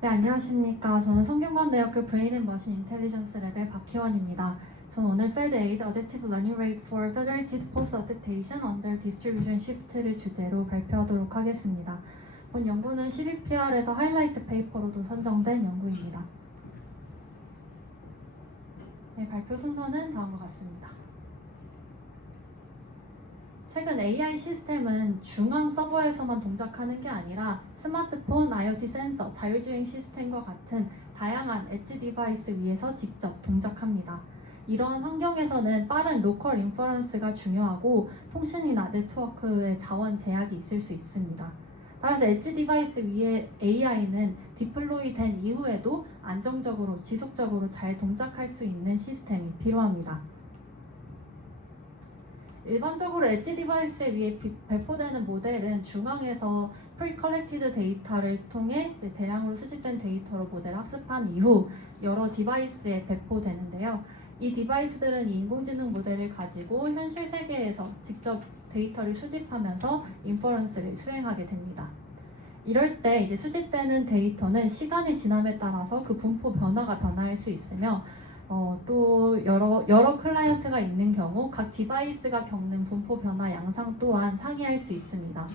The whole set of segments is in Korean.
네, 안녕하십니까. 저는 성균관대학교 브레인 앤 머신 인텔리전스 랩의 박희원입니다. 저는 오늘 Fed-Aid Adaptive Learning Rate for Federated Post-Adaptation Under Distribution Shift를 주제로 발표하도록 하겠습니다. 본 연구는 12PR에서 하이라이트 페이퍼로도 선정된 연구입니다. 네, 발표 순서는 다음과 같습니다. 최근 AI 시스템은 중앙 서버에서만 동작하는 게 아니라 스마트폰, IoT 센서, 자율주행 시스템과 같은 다양한 엣지 디바이스 위에서 직접 동작합니다. 이러한 환경에서는 빠른 로컬 인퍼런스가 중요하고 통신이나 네트워크의 자원 제약이 있을 수 있습니다. 따라서 엣지 디바이스 위에 AI는 디플로이 된 이후에도 안정적으로 지속적으로 잘 동작할 수 있는 시스템이 필요합니다. 일반적으로 엣지 디바이스에 의해 배포되는 모델은 중앙에서 프리-컬렉티드 데이터를 통해 대량으로 수집된 데이터로 모델을 학습한 이후 여러 디바이스에 배포되는데요. 이 디바이스들은 인공지능 모델을 가지고 현실 세계에서 직접 데이터를 수집하면서 인퍼런스를 수행하게 됩니다. 이럴 때 이제 수집되는 데이터는 시간이 지남에 따라서 그 분포 변화가 변화할 수 있으며 또 여러 클라이언트가 있는 경우 각 디바이스가 겪는 분포 변화 양상 또한 상이할 수 있습니다.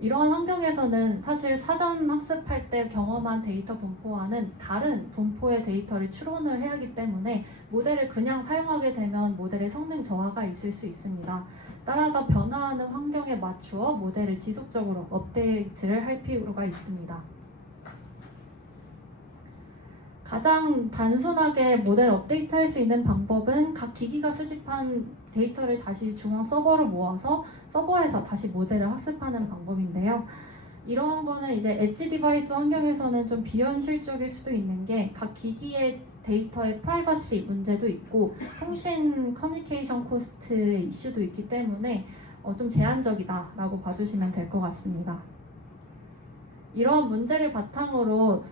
이러한 환경에서는 사실 사전 학습할 때 경험한 데이터 분포와는 다른 분포의 데이터를 추론을 해야 하기 때문에 모델을 그냥 사용하게 되면 모델의 성능 저하가 있을 수 있습니다. 따라서 변화하는 환경에 맞추어 모델을 지속적으로 업데이트를 할 필요가 있습니다. 가장 단순하게 모델 업데이트할 수 있는 방법은 각 기기가 수집한 데이터를 다시 중앙 서버로 모아서 서버에서 다시 모델을 학습하는 방법인데요. 이런 거는 이제 엣지 디바이스 환경에서는 좀 비현실적일 수도 있는 게 각 기기의 데이터의 프라이버시 문제도 있고 통신 커뮤니케이션 코스트의 이슈도 있기 때문에 좀 제한적이다라고 봐주시면 될 것 같습니다. 이러한 문제를 바탕으로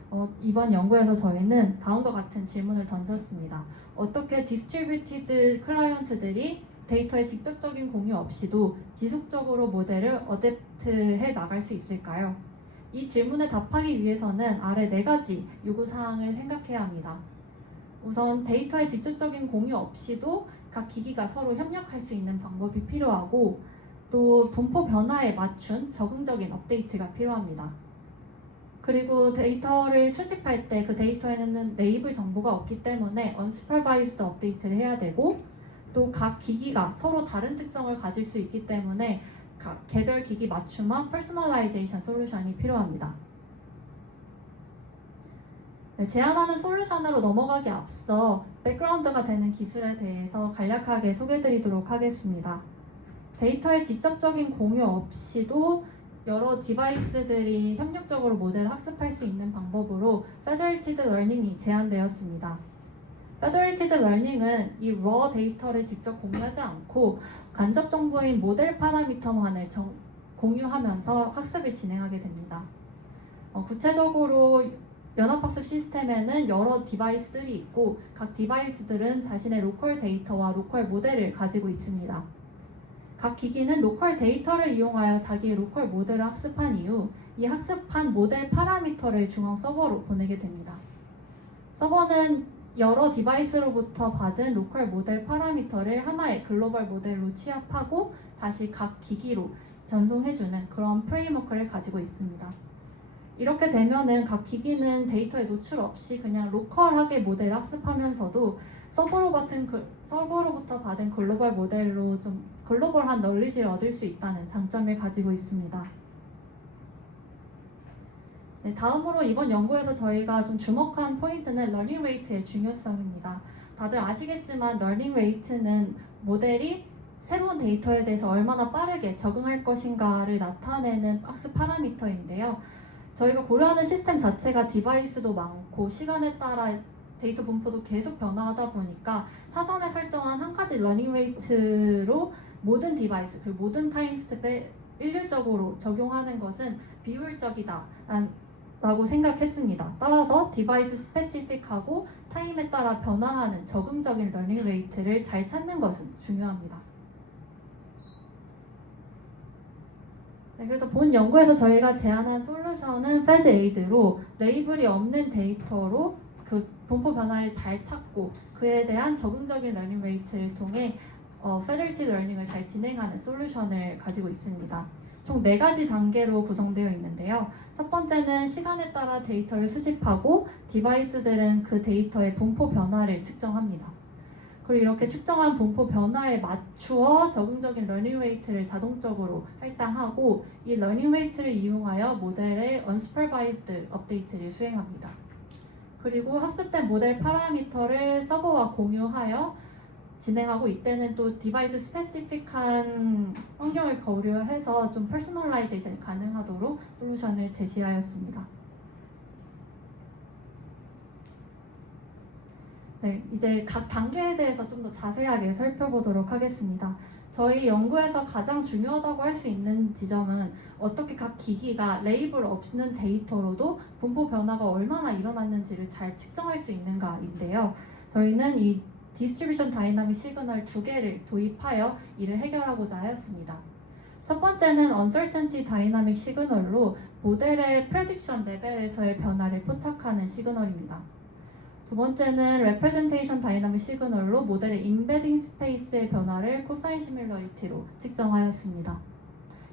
이번 연구에서 저희는 다음과 같은 질문을 던졌습니다. 어떻게 디스트리뷰티드 클라이언트들이 데이터의 직접적인 공유 없이도 지속적으로 모델을 어댑트해 나갈 수 있을까요? 이 질문에 답하기 위해서는 아래 4가지 요구사항을 생각해야 합니다. 우선 데이터의 직접적인 공유 없이도 각 기기가 서로 협력할 수 있는 방법이 필요하고 또 분포 변화에 맞춘 적응적인 업데이트가 필요합니다. 그리고 데이터를 수집할 때 그 데이터에는 네이블 정보가 없기 때문에 unsupervised 업데이트를 해야 되고 또 각 기기가 서로 다른 특성을 가질 수 있기 때문에 각 개별 기기 맞춤화 퍼스널라이제이션 솔루션이 필요합니다. 네, 제안하는 솔루션으로 넘어가기 앞서 백그라운드가 되는 기술에 대해서 간략하게 소개해드리도록 하겠습니다. 데이터의 직접적인 공유 없이도 여러 디바이스들이 협력적으로 모델을 학습할 수 있는 방법으로 Federated Learning이 제안되었습니다. Federated Learning은 이 raw 데이터를 직접 공유하지 않고 간접 정보인 모델 파라미터만을 공유하면서 학습을 진행하게 됩니다. 구체적으로 연합학습 시스템에는 여러 디바이스들이 있고 각 디바이스들은 자신의 로컬 데이터와 로컬 모델을 가지고 있습니다. 각 기기는 로컬 데이터를 이용하여 자기의 로컬 모델을 학습한 이후 이 학습한 모델 파라미터를 중앙 서버로 보내게 됩니다. 서버는 여러 디바이스로부터 받은 로컬 모델 파라미터를 하나의 글로벌 모델로 취합하고 다시 각 기기로 전송해주는 그런 프레임워크를 가지고 있습니다. 이렇게 되면은 각 기기는 데이터에 노출 없이 그냥 로컬하게 모델을 학습하면서도 서버로부터 받은 글로벌 모델로 좀 글로벌한 널리지를 얻을 수 있다는 장점을 가지고 있습니다. 네, 다음으로 이번 연구에서 저희가 좀 주목한 포인트는 러닝 레이트의 중요성입니다. 다들 아시겠지만 러닝 레이트는 모델이 새로운 데이터에 대해서 얼마나 빠르게 적응할 것인가를 나타내는 학습 파라미터인데요. 저희가 고려하는 시스템 자체가 디바이스도 많고 시간에 따라 데이터 분포도 계속 변화하다 보니까 사전에 설정한 한 가지 러닝 레이트로 모든 디바이스 그리고 모든 타임 스텝에 일률적으로 적용하는 것은 비효율적이다 라고 생각했습니다. 따라서 디바이스 스페시픽하고 타임에 따라 변화하는 적응적인 러닝 레이트를 잘 찾는 것은 중요합니다. 네, 그래서 본 연구에서 저희가 제안한 솔루션은 FedAid로 레이블이 없는 데이터로 그 분포 변화를 잘 찾고 그에 대한 적응적인 러닝 레이트를 통해 페더리티드 러닝을 잘 진행하는 솔루션을 가지고 있습니다. 총 4가지 단계로 구성되어 있는데요. 첫 번째는 시간에 따라 데이터를 수집하고 디바이스들은 그 데이터의 분포 변화를 측정합니다. 그리고 이렇게 측정한 분포 변화에 맞추어 적응적인 러닝 레이트를 자동적으로 할당하고 이 러닝 레이트를 이용하여 모델의 unsupervised 업데이트를 수행합니다. 그리고 학습된 모델 파라미터를 서버와 공유하여 진행하고 이때는 또 디바이스 스페시픽한 환경을 고려해서 좀 퍼스널라이제이션이 가능하도록 솔루션을 제시하였습니다. 네, 이제 각 단계에 대해서 좀 더 자세하게 살펴보도록 하겠습니다. 저희 연구에서 가장 중요하다고 할 수 있는 지점은 어떻게 각 기기가 레이블 없는 데이터로도 분포 변화가 얼마나 일어났는지를 잘 측정할 수 있는가인데요. 저희는 이 디스트리뷰션 다이나믹 시그널 2개를 도입하여 이를 해결하고자 하였습니다. 첫 번째는 uncertainty 다이나믹 시그널로 모델의 프레딕션 레벨에서의 변화를 포착하는 시그널입니다. 두 번째는 representation 다이나믹 시그널로 모델의 embedding 스페이스의 변화를 코사인 시뮬러리티로 측정하였습니다.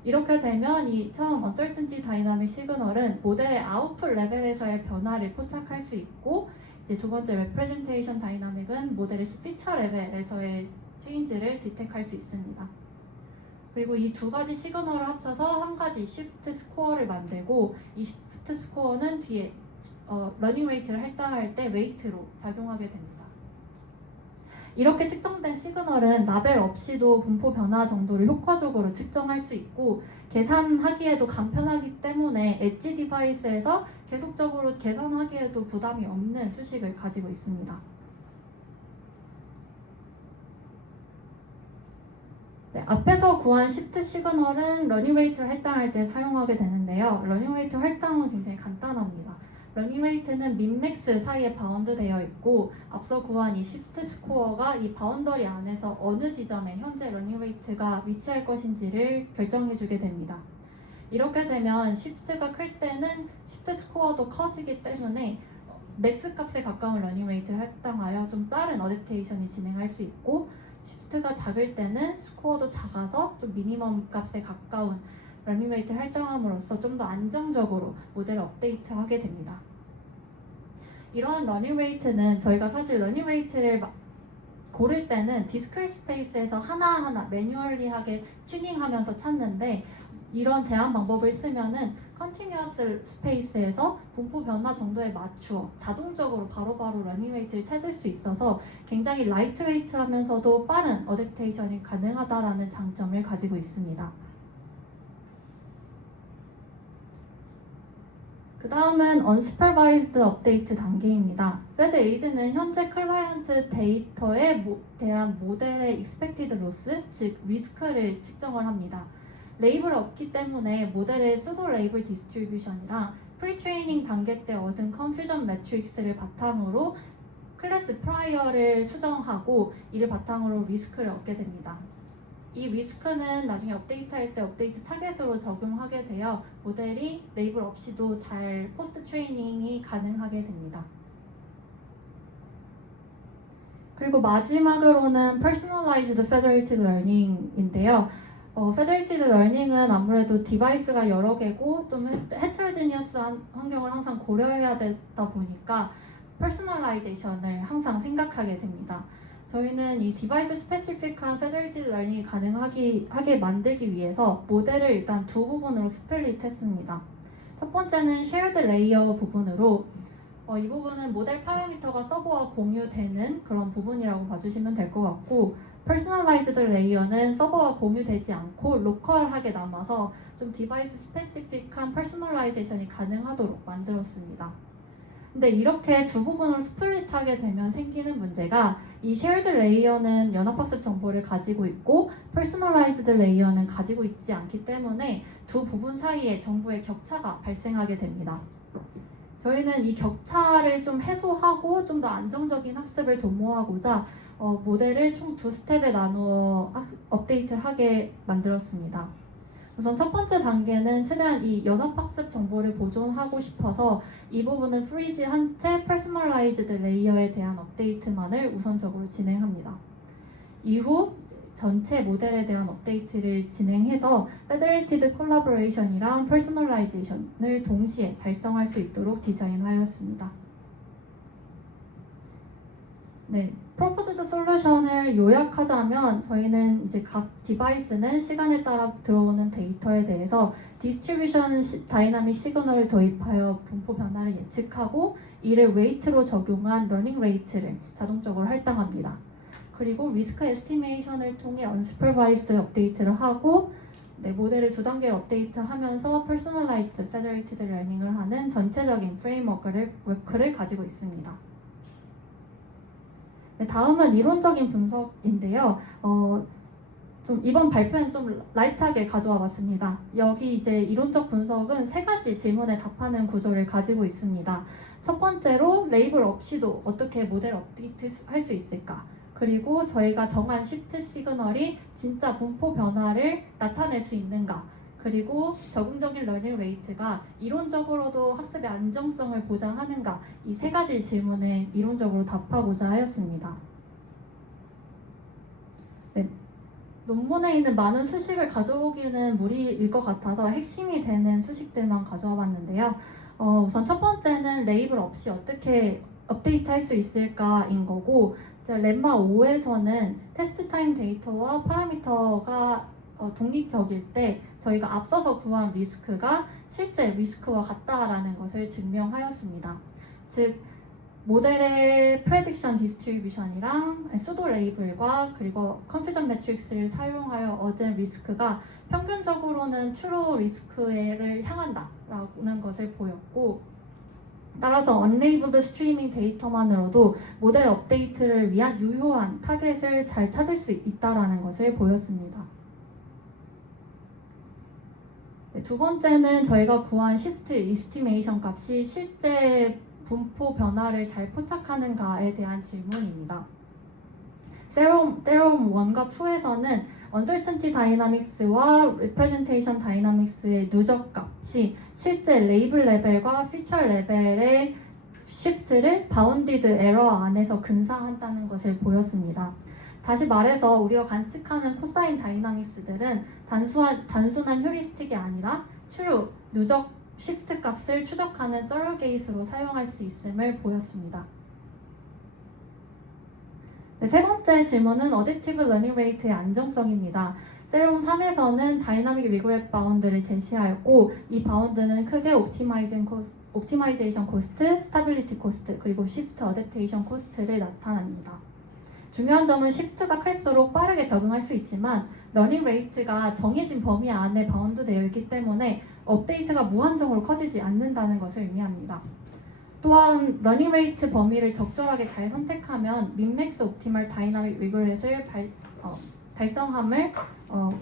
이렇게 되면 이 처음 uncertainty 다이나믹 시그널은 모델의 아웃풋 레벨에서의 변화를 포착할 수 있고 이제 두 번째 representation 다이나믹은 모델의 피처 레벨에서의 체인지를 디텍할 수 있습니다. 그리고 이 두 가지 시그널을 합쳐서 한 가지 시프트 스코어를 만들고 이 시프트 스코어는 뒤에 러닝 웨이트를 할당할 때 웨이트로 작용하게 됩니다. 이렇게 측정된 시그널은 라벨 없이도 분포 변화 정도를 효과적으로 측정할 수 있고 계산하기에도 간편하기 때문에 엣지 디바이스에서 계속적으로 계산하기에도 부담이 없는 수식을 가지고 있습니다. 네, 앞에서 구한 시프트 시그널은 러닝 웨이트를 할당할 때 사용하게 되는데요. 러닝 웨이트 할당은 굉장히 간단합니다. 러닝 레이트는 민맥스 사이에 바운드 되어 있고 앞서 구한 이 시프트 스코어가 이 바운더리 안에서 어느 지점에 현재 러닝 레이트가 위치할 것인지를 결정해 주게 됩니다. 이렇게 되면 시프트가 클 때는 시프트 스코어도 커지기 때문에 맥스 값에 가까운 러닝 레이트를 할당하여 좀 빠른 어댑테이션이 진행할 수 있고 시프트가 작을 때는 스코어도 작아서 좀 미니멈 값에 가까운 러닝 레이트를 할당함으로써 좀 더 안정적으로 모델을 업데이트하게 됩니다. 이러한 러닝 레이트는 저희가 사실 러닝 레이트를 고를 때는 디스크릿 스페이스에서 하나하나 매뉴얼리하게 튜닝하면서 찾는데 이런 제한 방법을 쓰면은 컨티뉴어스 스페이스에서 분포 변화 정도에 맞추어 자동적으로 바로바로 러닝 레이트를 찾을 수 있어서 굉장히 라이트웨이트하면서도 빠른 어댑테이션이 가능하다라는 장점을 가지고 있습니다. 그 다음은 unsupervised 업데이트 단계입니다. FedAid는 현재 클라이언트 데이터에 대한 모델의 expected loss, 즉 리스크를 측정을 합니다. 레이블이 없기 때문에 모델의 pseudo label distribution이랑 프리트레이닝 단계 때 얻은 confusion matrix를 바탕으로 클래스 프라이어를 수정하고 이를 바탕으로 리스크를 얻게 됩니다. 이 리스크는 나중에 업데이트할 때 업데이트 타겟으로 적용하게 되어 모델이 레이블 없이도 잘 포스트 트레이닝이 가능하게 됩니다. 그리고 마지막으로는 Personalized Federated Learning인데요. Federated Learning은 아무래도 디바이스가 여러 개고 좀 헤테로지니어스한 환경을 항상 고려해야 되다 보니까 퍼스널라이제이션을 항상 생각하게 됩니다. 저희는 이 디바이스 스페시픽한 Federated Learning이 가능하게 만들기 위해서 모델을 일단 두 부분으로 스플릿 했습니다. 첫 번째는 Shared Layer 부분으로 이 부분은 모델 파라미터가 서버와 공유되는 그런 부분이라고 봐주시면 될 것 같고 Personalized Layer는 서버와 공유되지 않고 로컬하게 남아서 좀 디바이스 스페시픽한 퍼스널라이제이션이 가능하도록 만들었습니다. 근데 이렇게 두 부분으로 스플릿하게 되면 생기는 문제가 이 shared layer는 연합학습 정보를 가지고 있고 personalized layer는 가지고 있지 않기 때문에 두 부분 사이에 정보의 격차가 발생하게 됩니다. 저희는 이 격차를 좀 해소하고 좀 더 안정적인 학습을 도모하고자 모델을 총 두 스텝에 나누어 업데이트를 하게 만들었습니다. 우선 첫 번째 단계는 최대한 이 연합학습 정보를 보존하고 싶어서 이 부분은 프리지한 채 퍼스널라이즈드 레이어에 대한 업데이트만을 우선적으로 진행합니다. 이후 전체 모델에 대한 업데이트를 진행해서 페더레이티드 콜라보레이션이랑 퍼스널라이제이션을 동시에 달성할 수 있도록 디자인하였습니다. 네, 프로포즈드 솔루션을 요약하자면 저희는 이제 각 디바이스는 시간에 따라 들어오는 데이터에 대해서 디스트리뷰션 다이나믹 시그널을 도입하여 분포 변화를 예측하고 이를 웨이트로 적용한 러닝 레이트를 자동적으로 할당합니다. 그리고 리스크 에스티메이션을 통해 언슈퍼바이스드 업데이트를 하고 네, 모델을 두 단계로 업데이트하면서 퍼스널라이즈드 페더레이티드 러닝을 하는 전체적인 프레임워크를 가지고 있습니다. 네, 다음은 이론적인 분석인데요. 좀 이번 발표는 좀 라이트하게 가져와 봤습니다. 여기 이제 이론적 분석은 세 가지 질문에 답하는 구조를 가지고 있습니다. 첫 번째로 레이블 없이도 어떻게 모델 업데이트 할 수 있을까? 그리고 저희가 정한 시프트 시그널이 진짜 분포 변화를 나타낼 수 있는가? 그리고 적응적인 러닝 레이트가 이론적으로도 학습의 안정성을 보장하는가? 이 세 가지 질문에 이론적으로 답하고자 하였습니다. 네, 논문에 있는 많은 수식을 가져오기는 무리일 것 같아서 핵심이 되는 수식들만 가져와 봤는데요. 우선 첫 번째는 레이블 없이 어떻게 업데이트 할 수 있을까인 거고, 렘마 5에서는 테스트 타임 데이터와 파라미터가 독립적일 때 저희가 앞서서 구한 리스크가 실제 리스크와 같다라는 것을 증명하였습니다. 즉 모델의 프레딕션 디스트리뷰션이랑 수도 레이블과 그리고 컨퓨전 매트릭스를 사용하여 얻은 리스크가 평균적으로는 트루 리스크를 향한다라는 것을 보였고, 따라서 언레이블드 스트리밍 데이터만으로도 모델 업데이트를 위한 유효한 타겟을 잘 찾을 수 있다는 것을 보였습니다. 네, 두 번째는 저희가 구한 시프트 이스티메이션 값이 실제 분포 변화를 잘 포착하는가에 대한 질문입니다. 세럼 1과 2에서는 Uncertainty Dynamics와 Representation Dynamics의 누적 값이 실제 레이블 레벨과 피처 레벨의 시프트를 바운디드 에러 안에서 근사한다는 것을 보였습니다. 다시 말해서 우리가 관측하는 코사인 다이나믹스들은 단순한 휴리스틱이 아니라 트루 누적 시프트 값을 추적하는 서러게이트로 사용할 수 있음을 보였습니다. 네, 세 번째 질문은 어댑티브 러닝 레이트의 안정성입니다. 세럼 3에서는 다이나믹 리그렛 바운드를 제시하였고 이 바운드는 크게 옵티마이제이션 코스트, 스타빌리티 코스트, 그리고 시프트 어댑테이션 코스트를 나타납니다. 중요한 점은 시프트가 클수록 빠르게 적응할 수 있지만 러닝 레이트가 정해진 범위 안에 바운드되어 있기 때문에 업데이트가 무한정으로 커지지 않는다는 것을 의미합니다. 또한 러닝 레이트 범위를 적절하게 잘 선택하면 민맥스 옵티멀 다이나믹 리그렛을 달성함을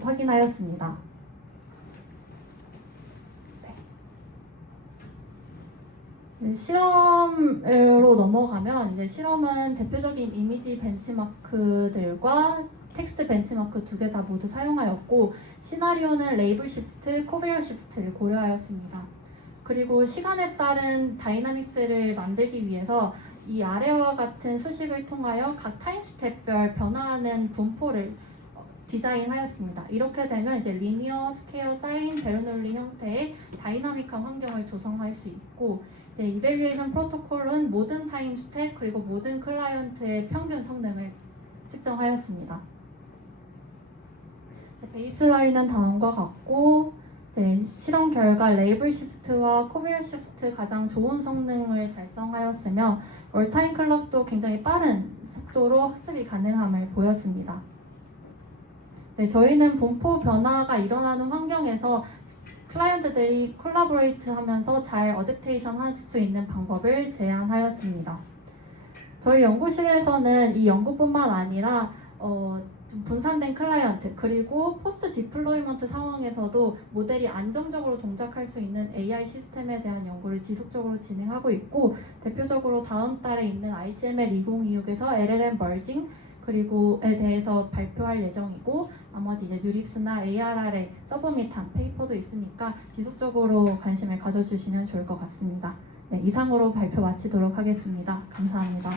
확인하였습니다. 네, 실험으로 넘어가면 이제 실험은 대표적인 이미지 벤치마크들과 텍스트 벤치마크 두 개 다 모두 사용하였고 시나리오는 레이블 시프트, 코베리어 시프트를 고려하였습니다. 그리고 시간에 따른 다이나믹스를 만들기 위해서 이 아래와 같은 수식을 통하여 각 타임 스텝별 변화하는 분포를 디자인하였습니다. 이렇게 되면 이제 리니어, 스퀘어, 사인, 베르놀리 형태의 다이나믹한 환경을 조성할 수 있고 이제 이밸류에이션 프로토콜은 모든 타임 스텝 그리고 모든 클라이언트의 평균 성능을 측정하였습니다. 베이스라인은 다음과 같고 실험 결과 레이블 시프트와 코베리어 시프트 가장 좋은 성능을 달성하였으며 올타임 클럭도 굉장히 빠른 속도로 학습이 가능함을 보였습니다. 네, 저희는 분포 변화가 일어나는 환경에서 클라이언트들이 콜라보레이트 하면서 잘 어댑테이션 할 수 있는 방법을 제안하였습니다. 저희 연구실에서는 이 연구뿐만 아니라 좀 분산된 클라이언트 그리고 포스트 디플로이먼트 상황에서도 모델이 안정적으로 동작할 수 있는 AI 시스템에 대한 연구를 지속적으로 진행하고 있고 대표적으로 다음 달에 있는 ICML 2026에서 LLM 머징 그리고에 대해서 발표할 예정이고 나머지 이제 뉴릭스나 ARR의 서브밋한 페이퍼도 있으니까 지속적으로 관심을 가져주시면 좋을 것 같습니다. 네, 이상으로 발표 마치도록 하겠습니다. 감사합니다.